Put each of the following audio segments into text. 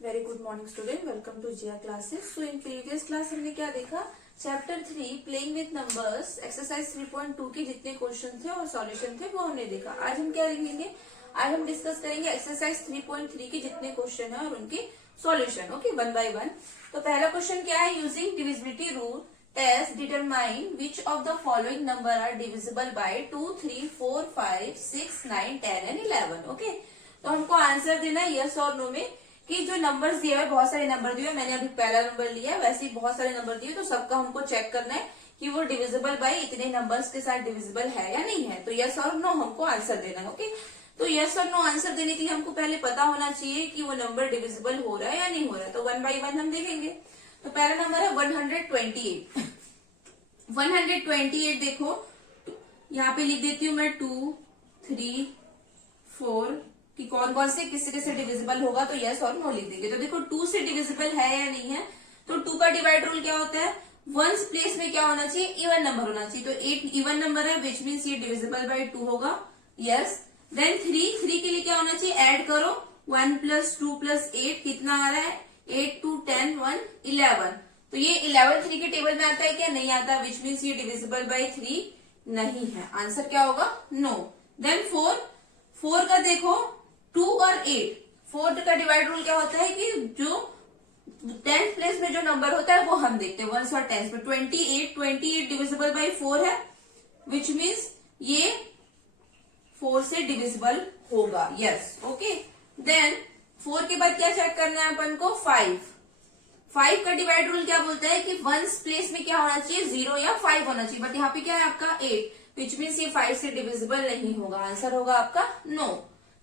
Very good morning student, welcome to Jiya classes. So in previous class हमने क्या देखा, chapter 3 playing with numbers exercise 3.2 के जितने question थे और सॉल्यूशन थे वो हमने देखा। आज हम क्या देखेंगे, आज हम डिस्कस करेंगे एक्सरसाइज 3.3 के जितने क्वेश्चन है और उनके solution. Okay, one by one. तो पहला क्वेश्चन क्या है, using divisibility rule test determine which of the following number are divisible by 2, 3, 4, 5, 6, 9, 10 and 11। Okay, तो हमको आंसर देना है यस और नो में कि जो नंबर्स दिए हुए, बहुत सारे नंबर दिए हुए, मैंने अभी पहला नंबर लिया है, वैसे ही बहुत सारे नंबर दिए, तो सबका हमको चेक करना है कि वो डिविजिबल बाय इतने नंबर्स के साथ डिविजिबल है या नहीं है। तो यस और नो हमको आंसर देना है। ओके, तो यस और नो आंसर देने के लिए हमको पहले पता होना चाहिए कि वो नंबर डिविजिबल हो रहा है या नहीं हो रहा है। तो वन बाय वन हम देखेंगे। तो पहला नंबर है 128। 128 देखो, यहाँ पे लिख देती हूँ मैं 2, 3, 4 कि कौन कौन से किससे किससे डिविजिबल होगा, तो यस और नो लिख देंगे। तो देखो 2 से डिविजिबल है या नहीं है, तो 2 का डिवाइड रूल क्या होता है, वंस प्लेस में क्या होना चाहिए, इवन नंबर होना चाहिए। तो 8 इवन नंबर है, विच मीन्स ये डिविजिबल बाय 2 होगा। यस, देन 3 के लिए क्या होना चाहिए, ऐड करो 1 + 2 + 8 कितना आ रहा है, 8, 2, 10, 1, 11। तो ये 11 3 के टेबल में आता है क्या, नहीं आता, विच मीन्स ये डिविजिबल बाय 3 नहीं है। आंसर क्या होगा, नो। देन 4 का देखो 2 और 8, 4 का डिवाइड रूल क्या होता है कि जो 10th प्लेस में जो नंबर होता है वो हम देखते हैं, वंस और टेंस में। 28 डिविजिबल बाय 4 है, विच मीन्स ये 4 से डिविजिबल होगा। Yes, okay. देन 4 के बाद क्या चेक करना है अपन को, 5 का डिवाइड रूल क्या बोलता है कि वंस प्लेस में क्या होना चाहिए, 0 या 5 होना चाहिए, बट यहाँ पे क्या है आपका 8, विच मीन्स ये 5 से डिविजिबल नहीं होगा। आंसर होगा आपका नो।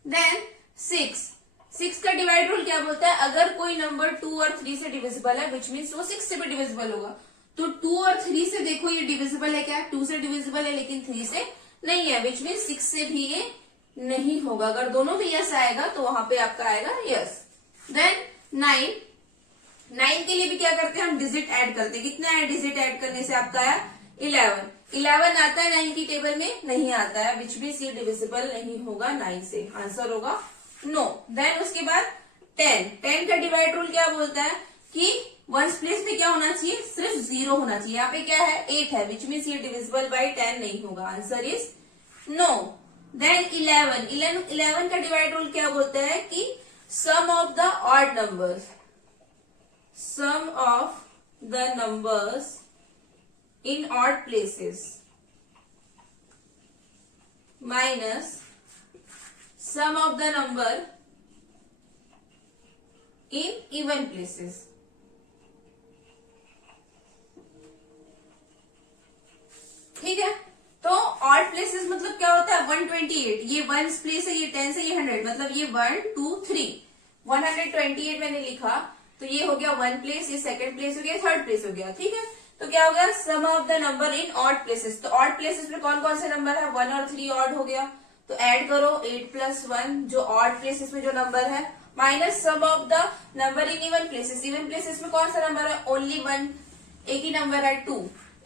देन 6 का डिवाइड रूल क्या बोलता है, अगर कोई नंबर 2 और 3 से डिविजिबल है, विच मीन्स वो 6 से भी डिविजिबल होगा। तो 2 और 3 से देखो ये डिविजिबल है क्या, 2 से डिविजिबल है लेकिन 3 से नहीं है, विच मीन्स 6 से भी ये नहीं होगा। अगर दोनों भी यस आएगा तो वहां पे आपका आएगा यस। देन 9 के लिए भी क्या करते हैं, हम डिजिट ऐड करते हैं। कितना है, डिजिट ऐड करने से आपका आया 11 आता है 9 की टेबल में, नहीं आता है, विच मीन्स ये डिविजिबल नहीं होगा 9 से। आंसर होगा नो। देन उसके बाद 10 का डिवाइड रूल क्या बोलता है कि वंस प्लेस में क्या होना चाहिए, सिर्फ 0 होना चाहिए। यहाँ पे क्या है, 8 है, विच मीन्स ये डिविजिबल बाय 10 नहीं होगा। Answer is no. देन 11 का डिवाइड रूल क्या बोलता है कि sum of the odd numbers, sum of the numbers in odd places minus sum of the number in even places। ठीक है, तो ऑड प्लेसेस मतलब क्या होता है, 128, ये 1 प्लेस है, ये 10 है, ये 100, मतलब ये 1, 2, 3, 128 मैंने लिखा, तो ये हो गया 1 प्लेस, ये सेकंड प्लेस हो गया, थर्ड प्लेस हो गया। ठीक है, तो क्या होगा, sum of the number in odd places. तो ऑड प्लेसेस में कौन कौन से नंबर है, 1 और 3 ऑड हो गया, तो ऐड करो 8 + 1 जो ऑड प्लेसेस में जो नंबर है, minus sum of the number in even places. Even places में कौन सा नंबर है, ओनली 1, एक ही नंबर है 2।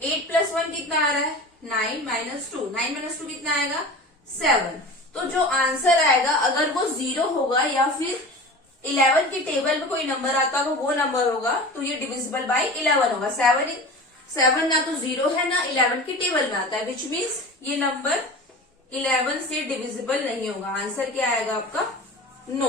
8 + 1 कितना आ रहा है, 9 - 2, 9 - 2 कितना आएगा, 7। तो जो आंसर आएगा, अगर वो 0 होगा या फिर 11 की टेबल में कोई नंबर आता होगा वो नंबर होगा, तो ये डिविजिबल बाय 11 होगा। 7 ना तो 0 है ना 11 की टेबल में आता है, विच मीन्स ये नंबर 11 से डिविजिबल नहीं होगा। आंसर क्या आएगा आपका, no.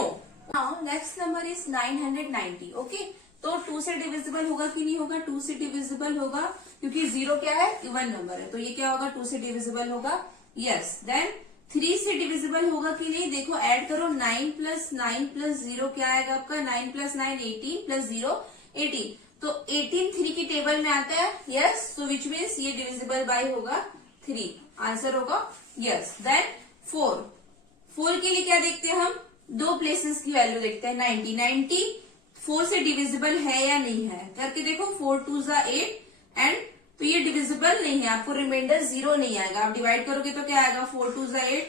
Now next number is 990। Okay, तो 2 से डिविजिबल होगा कि नहीं होगा, 2 से डिविजिबल होगा, क्योंकि 0 क्या है, इवन नंबर है, तो ये क्या होगा, 2 से डिविजिबल होगा। यस। देन 3 से डिविजिबल होगा कि नहीं, देखो ऐड करो 9 + 9 + 0 क्या आएगा आपका, 9 + 9 18 + 0 18, तो 18 3 की टेबल में आता है। यस, सो विच मीन्स ये डिविजिबल बाय होगा 3। आंसर होगा यस। देन 4 के लिए क्या देखते हैं हम, 2 प्लेसेस की वैल्यू देखते हैं। 90 4 से डिविजिबल है या नहीं है, करके देखो, 4 2 = 8 एंड तो ये डिविजिबल नहीं है, आपको रिमाइंडर 0 नहीं आएगा। आप डिवाइड करोगे तो क्या आएगा, 4 2 = 8,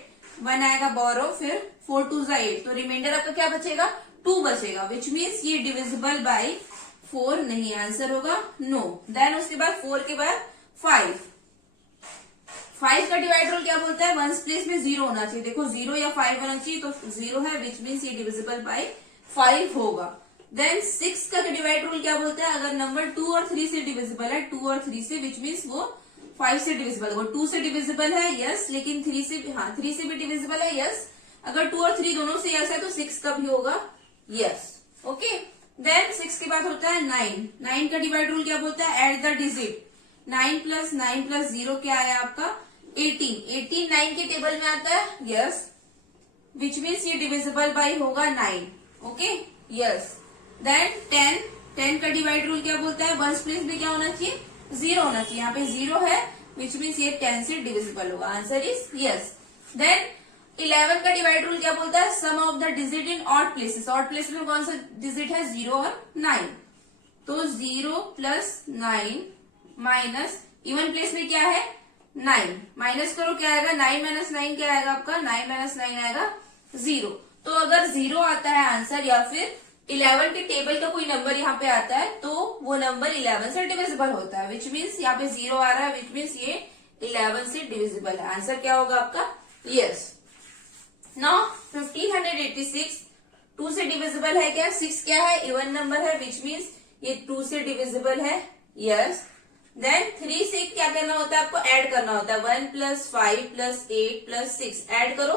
1 आएगा बोरो, फिर 4 2 = 8, तो रिमाइंडर आपका क्या बचेगा, 2 बचेगा, विच मीन्स ये डिविजिबल बाय 4 नहीं। आंसर होगा नो। देन उसके बाद 4 के बाद 5 का डिवाइड रूल क्या बोलता है, वंस प्लेस में 0 होना चाहिए। देखो 0 या 5 होना चाहिए, तो 0 है, विच मीन्स ये डिविजिबल बाय 5 होगा। देन 6 का डिवाइड रूल क्या बोलता है, अगर नंबर 2 और 3 से डिविजिबल है, 2 और 3 से, विच मीन्स वो 5 से डिविजिबल होगा। 2 से डिविजिबल है यस, लेकिन 3 से, हाँ 3 से भी डिविजिबल है यस। अगर 2 और 3 दोनों से यस है तो 6 का भी होगा यस। ओके, देन 6 के बाद होता है 9। 9 का डिवाइड रूल क्या बोलता है, add the digit. 9 plus 9 plus 0 क्या आया आपका 18। 18 9 के टेबल में आता है यस, विच मीन्स ये डिविजिबल बाय होगा 9। Okay yes. देन 10। 10 का डिवाइड रूल क्या बोलता है, वंस प्लेस में क्या होना चाहिए, 0 होना चाहिए। यहाँ पे 0 है, विच मीन्स ये 10 से डिविजिबल होगा। Answer is yes. देन 11 का डिवाइड रूल क्या बोलता है, sum of the digit in odd places. Odd place में कौन सा डिजिट है, 0 और 9। तो 0 प्लस 9 माइनस इवन प्लेस में क्या है 9, माइनस करो क्या आएगा, 9 माइनस 9 क्या आएगा आपका, 9 माइनस 9 आएगा 0। तो अगर 0 आता है आंसर, या फिर 11 के टेबल का कोई नंबर यहाँ पे आता है, तो वो नंबर 11 से डिविजिबल होता है। विच मीन्स यहाँ पे 0 आ रहा है, विच मीन्स ये 11 से डिविजिबल है। आंसर क्या होगा आपका यस। नाउ 1586 2 से डिविजिबल है क्या, 6 क्या है, इवन नंबर है, विच मीन्स ये 2 से डिविजिबल है यस। देन 3 से क्या करना होता है आपको, ऐड करना होता है। 1 प्लस 5 प्लस 8 प्लस 6 ऐड करो।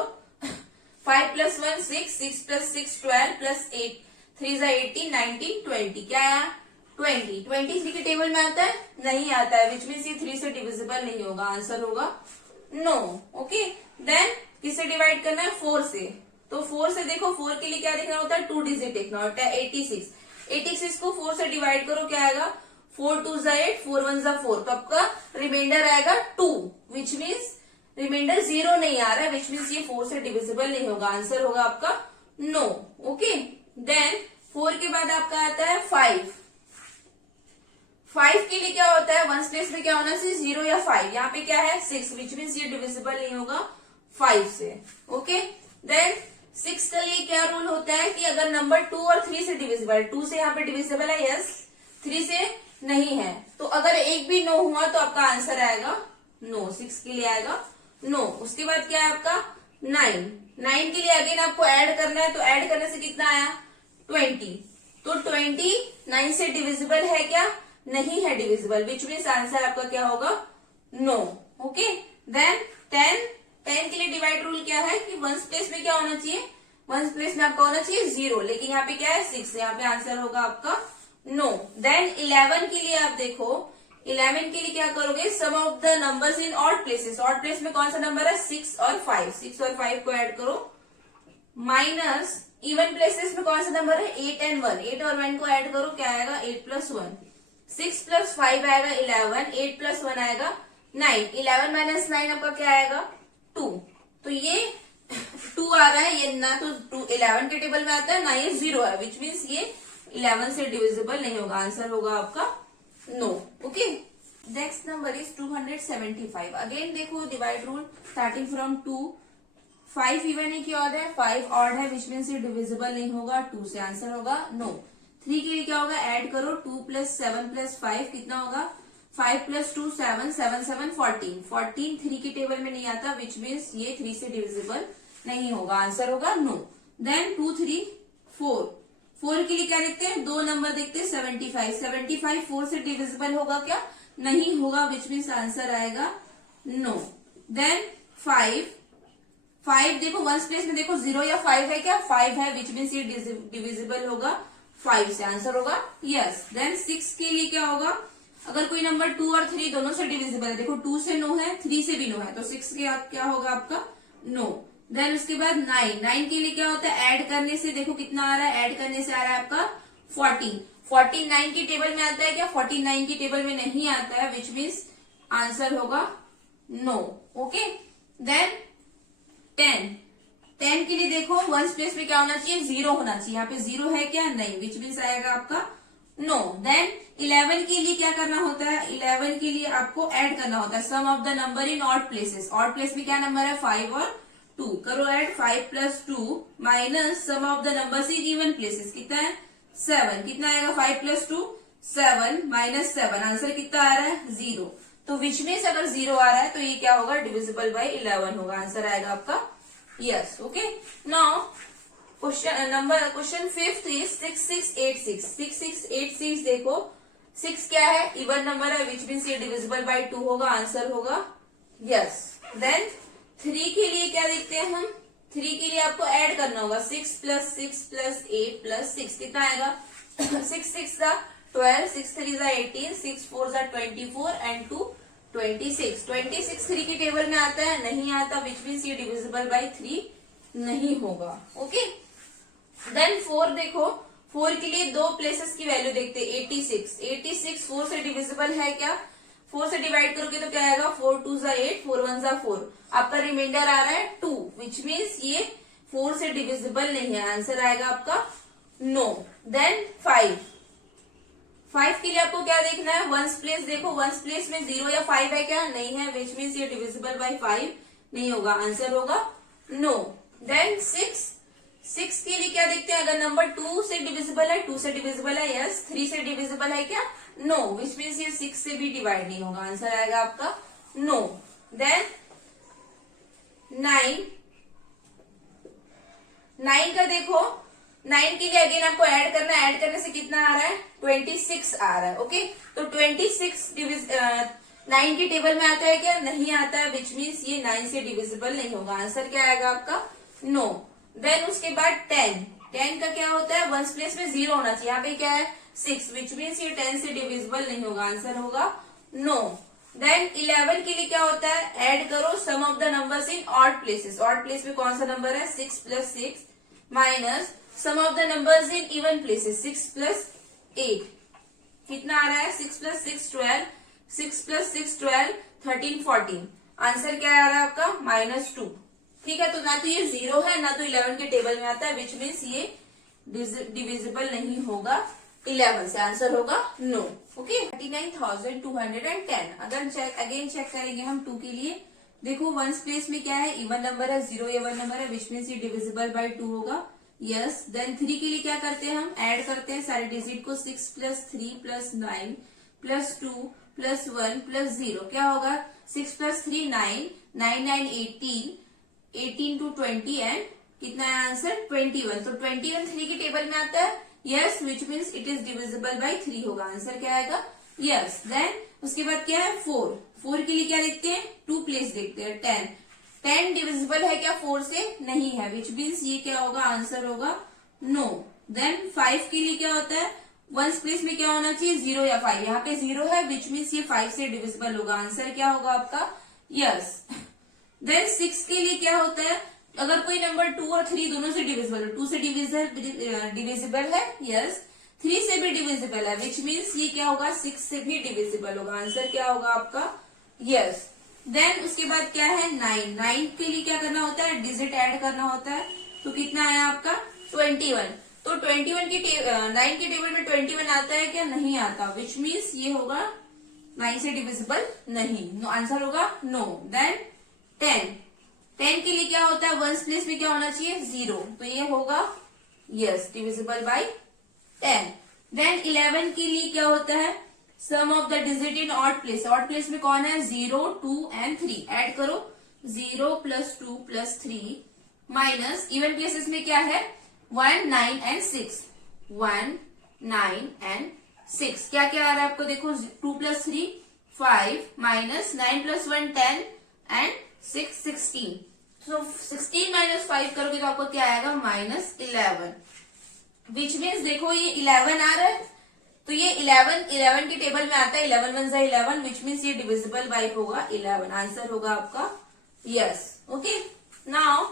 5 प्लस 1 6, 6 प्लस 6 12 प्लस 8 3 जा 18 19 20 क्या आया 20। 20 3 के टेबल में आता है, नहीं आता है, विच मीन्स ये 3 से डिविजिबल नहीं होगा। आंसर होगा नो। ओके, देन किससे डिवाइड करना है, 4 से। तो 4 से देखो, 4 के लिए क्या देखना होता है, 2 डिजिट देखना होता है। 86 86 को 4 से डिवाइड करो, क्या आएगा 4 2 जा 8 4 1 जा 4, तो आपका रिमाइंडर आएगा 2, विच मीन्स रिमाइंडर 0 नहीं आ रहा है, विच मीन्स ये 4 से डिविजिबल नहीं होगा। आंसर होगा आपका नो। ओके, देन 4 के बाद आपका आता है 5। 5 के लिए क्या होता है, वंस प्लेस में क्या होना चाहिए, 0 या 5। यहाँ पे क्या है 6, विच मीन्स ये डिविजिबल नहीं होगा 5 से। ओके, देन 6 के लिए क्या रूल होता है कि अगर नंबर 2 और 3 से डिविजिबल, 2 से यहाँ पे डिविजिबल है यस, 3 से नहीं है, तो अगर एक भी नो हुआ तो आपका आंसर आएगा नो। 6 के लिए आएगा नो। उसके बाद क्या है आपका 9। 9 के लिए अगेन आपको ऐड करना है, तो ऐड करने से कितना आया 20। तो 20 9 से डिविजिबल है क्या, नहीं है डिविजिबल, विच मीन्स आंसर आपका क्या होगा नो। Okay, then 10। 10 के लिए डिवाइड रूल क्या है कि वंस प्लेस में क्या होना चाहिए, वंस प्लेस में आपका होना चाहिए 0, लेकिन यहाँ पे क्या है 6, यहाँ पे आंसर होगा आपका नो। देन 11 के लिए आप देखो, 11 के लिए क्या करोगे, sum of the numbers in odd places. Odd place में कौन सा नंबर है 6 और 5, 6 और 5 को ऐड करो, माइनस इवन प्लेसेस में कौन सा नंबर है 8 एंड 1, 8 और 1 को ऐड करो, क्या आएगा 8 प्लस 1, 6 प्लस 5 आएगा 11, 8 प्लस 1 आएगा 9, 11 माइनस 9 आपका क्या आएगा 2। तो ये 2 आ रहा है, ये ना तो 11 के टेबल में आता है, ना ये 0 है, विच मीन्स ये 11 से डिविजिबल नहीं होगा। आंसर होगा आपका no. Okay, next number is 275। Again देखो divide rule starting from 2। 5 even है कि ऑड है, 5 ऑड है, विच मीन्स ये डिविजिबल नहीं होगा 2 से। आंसर होगा नो। 3 के लिए क्या होगा, ऐड करो 2 प्लस 7 प्लस 5 कितना होगा 5 प्लस 2 7, 7 7 14, 14 3 के टेबल में नहीं आता, विच मीन्स ये 3 से डिविजिबल नहीं होगा। आंसर होगा नो। देन 2 3 4। 4 के लिए क्या देखते हैं, दो नंबर देखते हैं 75। 75 4 से डिविजिबल होगा क्या, नहीं होगा, विच मीन्स आंसर आएगा नो। देन 5 देखो वंस प्लेस में देखो 0 या 5 है क्या, 5 है, विच मीन्स ये डिविजिबल होगा 5 से। आंसर होगा यस। देन 6 के लिए क्या होगा, अगर कोई नंबर 2 और 3 दोनों से डिविजिबल है, देखो 2 से नो है, 3 से भी नो है, तो 6 के क्या होगा आपका नो। देन उसके बाद 9 के लिए क्या होता है, ऐड करने से देखो कितना आ रहा है, ऐड करने से आ रहा है आपका 14। 49 के टेबल में आता है क्या, 49 के टेबल में नहीं आता है, विच मीन्स आंसर होगा नो। ओके, देन 10 के लिए देखो वंस प्लेस में क्या होना चाहिए, 0 होना चाहिए, यहाँ पे 0 है क्या, नहीं, विच मीन्स आएगा आपका नो। देन 11 के लिए क्या करना होता है, 11 के लिए आपको ऐड करना होता है sum of the number in odd places. Odd place में क्या नंबर है 5 और 2, करो add 5 plus 2 minus sum of the numbers in even places कितना है 7, कितना आएगा 5 प्लस 2 7 माइनस 7, आंसर कितना आ रहा है 0। तो विच मीन्स अगर 0 आ रहा है तो ये क्या होगा, डिविजिबल बाय 11 होगा। आंसर आएगा आपका yes. Okay, now question fifth is 6686। 6686 देखो 6 क्या है, इवन नंबर है, विच मीन्स ये डिविजिबल बाय 2 होगा, आंसर होगा यस। देन 3 के लिए क्या देखते हैं हम, 3 के लिए आपको ऐड करना होगा 6 + 6 + 8 + 6 कितना आएगा 6 6 दा 12, 6 3 दा 18, 6 4 दा 24 एंड 2 26। 26 3 के टेबल में आता है, नहीं आता, विच मीन्स ये डिविजिबल बाय 3 नहीं होगा। ओके, देन 4 देखो, 4 के लिए दो प्लेसेस की वैल्यू देखते हैं। 86 86 4 से डिविजिबल है क्या, 4 से डिवाइड करोगे तो क्या आएगा 4 2 ज़ा 8, 4 1 ज़ा 4, आपका रिमाइंडर आ रहा है 2, विच मीन्स ये 4 से डिविजिबल नहीं है, आंसर आएगा आपका नो। देन 5 के लिए आपको क्या देखना है, वंस प्लेस देखो, वंस प्लेस में 0 या 5 है क्या, नहीं है, विच मीन्स ये डिविजिबल बाय 5 नहीं होगा, आंसर होगा नो। देन 6 के लिए क्या देखते हैं, अगर नंबर 2 से डिविजिबल है, 2 से डिविजिबल है यस, 3 से डिविजिबल है क्या, नो, विच मीन्स ये 6 से भी डिवाइड नहीं होगा, आंसर आएगा आपका नो। देन 9 का देखो, 9 के लिए अगेन आपको ऐड करना है, ऐड करने से कितना आ रहा है 26 आ रहा है। ओके, तो 26 9 के टेबल में आता है क्या, नहीं आता है, विच मीन्स ये 9 से डिविजिबल नहीं होगा, आंसर क्या आएगा आपका नो। देन उसके बाद 10 का क्या होता है, वंस प्लेस में 0 होना चाहिए, यहाँ पे क्या है 6, विच मीन्स ये 10 से डिविजिबल नहीं होगा, आंसर होगा नो। देन 11 के लिए क्या होता है, ऐड करो sum of the numbers in odd places. Odd place में कौन सा नंबर है 6 + 6 minus sum of the numbers in even places 6 + 8 कितना आ रहा है 6 + 6 12, 6 + 6 12 13 14, आंसर क्या आ रहा है आपका -2। ठीक है, तो ना तो ये 0 है ना तो 11 के टेबल में आता है, विच मीन्स ये डिविजिबल नहीं होगा 11 से, आंसर होगा नो। ओके, 39,210। अगर अगेन चेक करेंगे हम 2 के लिए, देखो वंस प्लेस में क्या है, इवन नंबर है, 0 इवन नंबर है, विच मीन्स ये डिविजिबल बाय 2 होगा यस। देन 3 के लिए क्या करते हैं, हम ऐड करते हैं सारे डिजिट को, 6 + 3 + 9 + 2 + 1 + 0 क्या होगा 6 + 3 9, 9 9 18, 18 to 20 एंड कितना है आंसर 21। तो 21 3 के टेबल में आता है yes, which means it is divisible by 3 होगा, आंसर क्या आएगा यस। देन उसके बाद क्या है 4 के लिए क्या देखते हैं, 2 प्लेस देखते हैं। 10 डिविजिबल है क्या 4 से, नहीं है, विच मीन्स ये क्या होगा, आंसर होगा नो। देन 5 के लिए क्या होता है, वंस प्लेस में क्या होना चाहिए 0 या 5, यहाँ पे 0 है, विच मीन्स ये 5 से डिविजिबल होगा, आंसर क्या होगा आपका यस। देन 6 के लिए क्या होता है, अगर कोई नंबर 2 और 3 दोनों से डिविजिबल है, 2 से डिविजिबल है यस, 3 से भी डिविजिबल है, विच मीन्स ये क्या होगा 6 से भी डिविजिबल होगा, आंसर क्या होगा आपका यस। देन उसके बाद क्या है 9 के लिए क्या करना होता है, डिजिट ऐड करना होता है, तो कितना आया आपका 21। तो 21 के 9 के टेबल में 21 आता है क्या, नहीं आता, विच मीन्स ये होगा 9 से डिविजिबल नहीं, आंसर होगा नो। देन 10 के लिए क्या होता है, वंस प्लेस में क्या होना चाहिए 0, तो ये होगा यस डिविजिबल बाय 10। देन 11 के लिए क्या होता है, sum of the digit in odd place, odd place में कौन है 0 2 एंड 3, ऐड करो 0 + 2 + 3 माइनस इवन प्लेसेस में क्या है 1 9 एंड 6, 1 9 एंड 6 क्या क्या आ रहा है आपको, देखो 2 + 3 5 माइनस 9 + 1 10 एंड 6 16, तो 16 - 5 करोगे तो आपको क्या आएगा -11, विच मीन्स देखो ये 11 आ रहा है, तो ये 11 के टेबल में आता है, 11 1 ज़ा 11, विच मीन्स ये डिविजिबल बाय होगा 11, आंसर होगा आपका यस। ओके, नाउ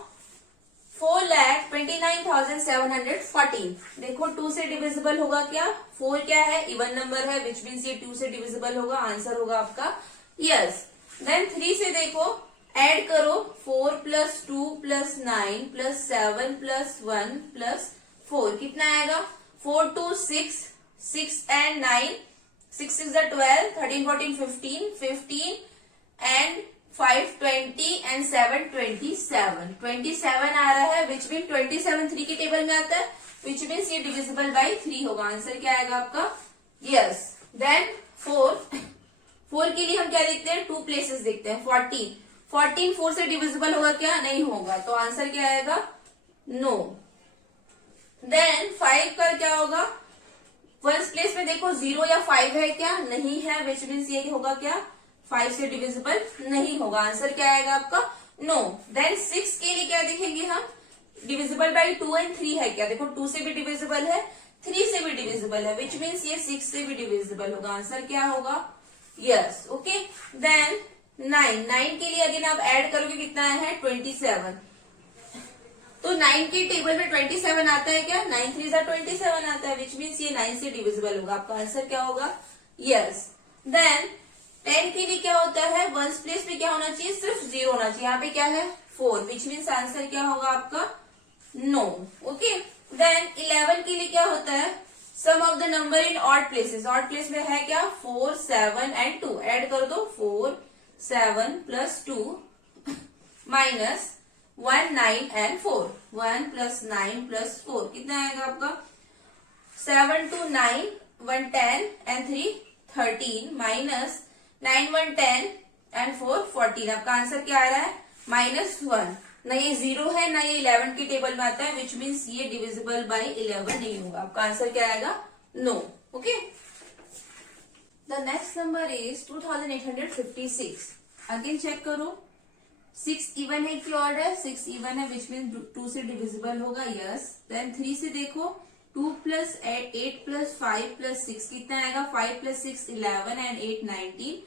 4,29,714 देखो 2 से डिविजिबल होगा क्या, 4 क्या है इवन नंबर है, विच मीन्स ये 2 से डिविजिबल होगा, आंसर होगा आपका यस। देन 3 से देखो ऐड करो 4 + 2 + 9 + 7 + 1 + 4 कितना आएगा 4 2 6, 6 and 9, 6 6 = 12, 13 14 15, 15 and 5 20 and 7 27, 27 आ रहा है, विच मीन 27 3 के टेबल में आता है, विच मीन्स ये डिविजिबल बाय 3 होगा, आंसर क्या आएगा आपका यस। देन 4 के लिए हम क्या देखते हैं, 2 प्लेसेस देखते हैं। 14 4 से डिविजिबल होगा क्या, नहीं होगा, तो आंसर क्या आएगा नो। देन 5 का क्या होगा, वंस प्लेस में देखो 0 या 5 है क्या, नहीं है, विच मीन्स ये होगा क्या, 5 से डिविजिबल नहीं होगा। आंसर क्या आएगा आपका, नो। देन 6 के लिए क्या देखेंगे हम, डिविजिबल बाई 2 एंड 3 है क्या, देखो 2 से भी डिविजिबल है, 3 से भी डिविजिबल है, विच मीन्स ये 6 से भी डिविजिबल होगा। आंसर क्या होगा, यस, ओके। देन 9 के लिए अगेन आप ऐड करोगे, कितना है 27, तो 9 के टेबल में 27 आता है क्या, 9 3 27 आता है, विच मीन्स ये 9 से डिविजिबल होगा। आपका आंसर क्या होगा, यस। देन 10 के लिए क्या होता है, वंस प्लेस में क्या होना चाहिए, सिर्फ 0 होना चाहिए, यहाँ पे क्या है 4, विच मीन्स आंसर क्या होगा आपका, नो, ओके। देन 11 के लिए क्या होता है, sum of the number in odd places, odd place में है क्या 4 7 एंड 2, ऐड कर दो 4 7 plus 2 minus 1 9 and 4, 1 plus 9 plus 4 कितना आएगा आपका, 7 2 9 1 10 एंड 3 13 माइनस 9 1 10 एंड 4 14। आपका आंसर क्या आ रहा है, -1। ना ये 0 है ना ये 11 के टेबल में आता है, विच मीन्स ये डिविजिबल बाय 11 नहीं होगा। आपका आंसर क्या आएगा, no, okay. The next number is 2856। Again check करो, 6 इवन है कि ऑड है, 6 इवन है, विच मीन 2 से डिविजिबल होगा, यस। देन 3 से देखो 2 प्लस 8 प्लस 5 प्लस 6 कितना आएगा, 5 प्लस 6 11 एंड 8 19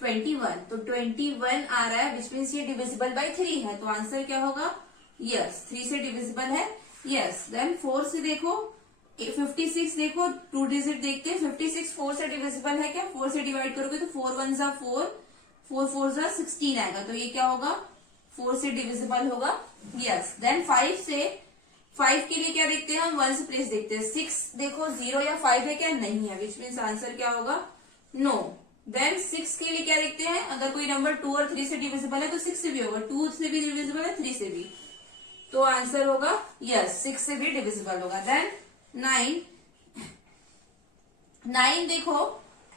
21, तो 21 आ रहा है, विच मीन्स ये डिविजिबल बाय 3 है, तो आंसर क्या होगा, यस, 3 से डिविजिबल है, यस। देन 4 से देखो 56, देखो 2 डिजिट देखते हैं, 56 4 से डिविजिबल है क्या, 4 से डिवाइड करोगे तो 4 1 जा 4, 4 4 जा 16 आएगा, तो ये क्या होगा, 4 से डिविजिबल होगा, यस। देन 5 से, 5 के लिए क्या देखते हैं हम, वंस प्लेस देखते हैं, 6 देखो 0 या 5 है क्या, नहीं है, विच मीन्स आंसर क्या होगा, नो। देन 6 के लिए क्या देखते हैं, अगर कोई नंबर 2 और 3 से डिविजिबल है तो 6 से भी होगा, 2 से भी डिविजिबल है, 3 से भी, तो आंसर होगा यस, 6 से भी डिविजिबल होगा। देन 9 देखो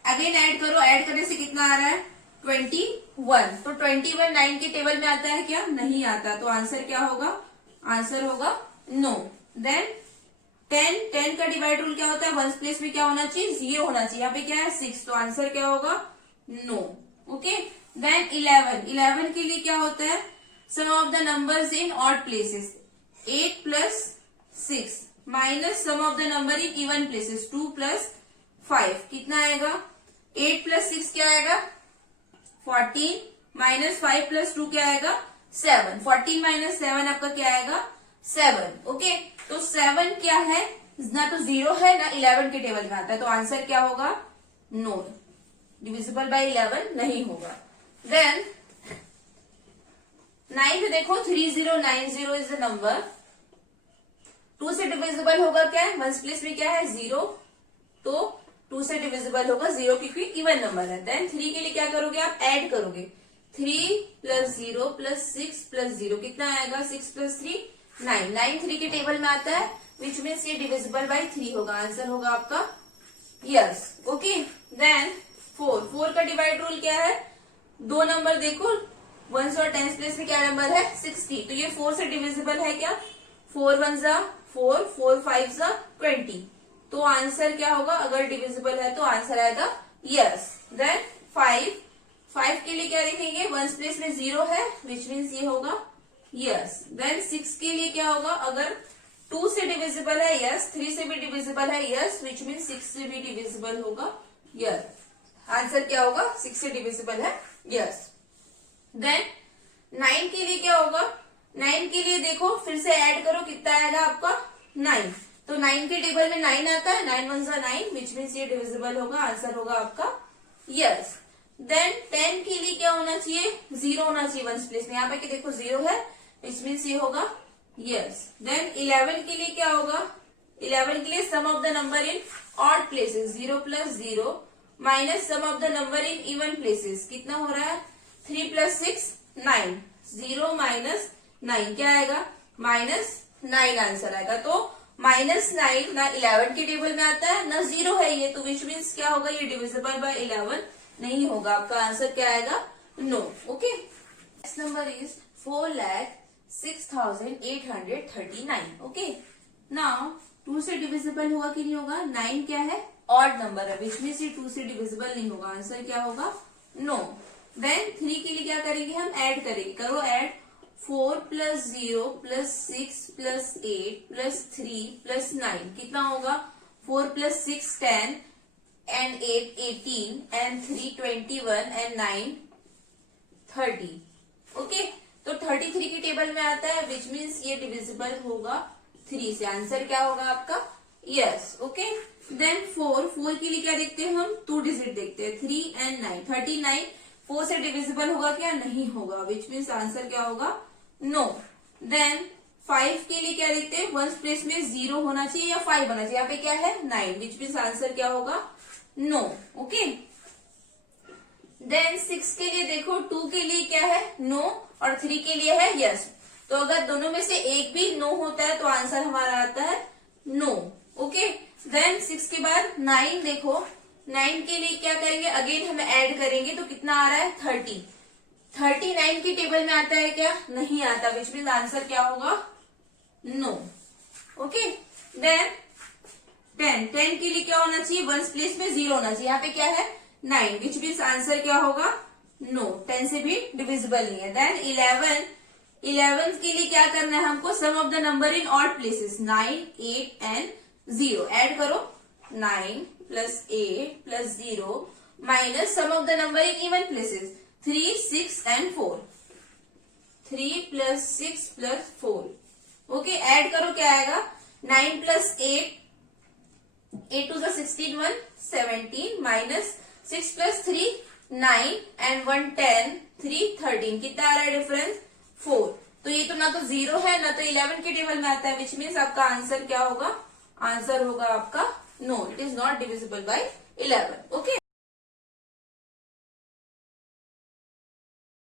अगेन ऐड करो, ऐड करने से कितना आ रहा है 21, तो 21 9 के टेबल में आता है क्या, नहीं आता, तो आंसर क्या होगा, आंसर होगा नो। देन 10 का डिवाइड रूल क्या होता है, वंस प्लेस में क्या होना चाहिए, 0 होना चाहिए, यहाँ पे क्या है 6, तो आंसर क्या होगा, नो, ओके। देन 11 के लिए क्या होता है, sum of the numbers in odd places, 8 plus 6 minus sum of the number in even places, 2 plus 5 कितना आएगा, 8 प्लस 6 क्या आएगा 14 माइनस 5 प्लस 2 क्या आएगा 7, 14 माइनस 7 आपका क्या आएगा 7, ओके। तो 7 क्या है, ना तो 0 है ना 11 के टेबल में आता है, तो आंसर क्या होगा, नो, डिविजिबल बाय 11 नहीं होगा। देन 9 पे देखो 3090 इज द नंबर, 2 से डिविजिबल होगा क्या है, वंस प्लेस में क्या है 0, तो 2 से डिविजिबल होगा 0 क्योंकि इवन नंबर है। देन 3 के लिए क्या करोगे आप, ऐड करोगे, 3 प्लस 0 प्लस 6 प्लस 0 कितना आएगा, 6 प्लस 3 9, 9 3 के टेबल में आता है, विच मीन्स ये डिविजिबल बाय 3 होगा, आंसर होगा आपका यस, ओके। देन 4 का डिवाइड रूल क्या है, दो नंबर देखो वंस और टेंस प्लेस में क्या नंबर है 60, तो ये 4 से डिविजिबल है क्या, 4 1 जा 4, 4 5 जा 20, तो आंसर क्या होगा, अगर डिविजिबल है तो आंसर आएगा यस। देन 5 के लिए क्या देखेंगे, वंस प्लेस में 0 है, विच मीन्स ये होगा यस। देन 6 के लिए क्या होगा, अगर 2 से डिविजिबल है यस, 3 से भी डिविजिबल है यस, विच मीन्स 6 से भी डिविजिबल होगा यस, आंसर क्या होगा 6 से डिविजिबल है यस। देन 9 के लिए क्या होगा, 9 के लिए देखो फिर से ऐड करो, कितना आएगा आपका 9, तो 9 के टेबल में 9 आता है, 9 1 जा 9, विच मीन्स ये डिविजिबल होगा, आंसर होगा आपका यस। देन 10 के लिए क्या होना चाहिए, 0 होना चाहिए वंस प्लेस में, यहाँ पे देखो 0 है, विच मीन्स ये होगा यस। देन 11 के लिए क्या होगा, 11 के लिए sum of the number in odd places, 0 plus 0 minus sum of the number in even places, कितना हो रहा है 3 प्लस 6 9, 0 माइनस 9 क्या आएगा -9 आंसर आएगा, तो -9 ना 11 के टेबल में आता है ना 0 है ये, तो विच मीन्स क्या होगा, ये डिविजिबल बाय 11 नहीं होगा, आपका आंसर क्या आएगा no, okay. Next number is 4,06,839, okay. Now 2 से डिविजिबल होगा कि नहीं होगा? 9 क्या है? ऑड नंबर है, विच मीन्स ये 2 से डिविजिबल नहीं होगा। आंसर क्या होगा? नो। देन 3 के लिए क्या करेंगे? हम ऐड करेंगे। करो add. 4 plus 0 plus 6 plus 8 plus 3 plus 9 कितना होगा? 4 plus 6 10 and 8 18 and 3 21 and 9 30। Okay, तो 33 की टेबल में आता है, विच मीन्स ये डिविजिबल होगा 3 से। आंसर क्या होगा आपका? यस। ओके, देन 4 के लिए क्या देखते हैं हम? 2 डिजिट देखते हैं, 3 एंड 9। 39 4 से डिविजिबल होगा क्या? नहीं होगा, विच मीन्स आंसर क्या होगा? नो। देन 5 के लिए क्या देखते हैं? 1 प्लेस में 0 होना चाहिए या 5 होना चाहिए? यहाँ पे क्या है? 9, विच मीन्स आंसर क्या होगा? नो। ओके, देन 6 के लिए देखो, 2 के लिए क्या है? नो, और 3 के लिए है यस। तो अगर दोनों में से एक भी नो होता है तो आंसर हमारा आता है नो। ओके, देन 6 के बाद 9 देखो, 9 के लिए क्या करेंगे? अगेन हम ऐड करेंगे, तो कितना आ रहा है? 30। 39 की टेबल में आता है क्या? नहीं आता, विच मीन्स आंसर क्या होगा? नो। ओके, देन 10 के लिए क्या होना चाहिए? 1 प्लेस में 0 होना चाहिए। यहाँ पे क्या है? 9, विच मीन्स आंसर क्या होगा? नो, 10 से भी डिविजिबल नहीं है। देन 11 के लिए क्या करना है हमको? Sum of the number in odd places, 9 8 and 0 add करो। 9 plus 8 plus 0 minus sum of the number in even places, 3 6 and 4। 3 plus 6 plus 4। Okay, add करो, क्या आएगा? 9 plus 8 8 to the 16 1 17 minus 6 plus 3 9 and 1 10 3 13 कितना आ रहा है डिफरेंस? 4। तो ये तो ना तो 0 है ना तो 11 के टेबल में आता है, विच मीन्स आपका आंसर क्या होगा? आंसर होगा आपका no, it is not divisible by 11। Okay.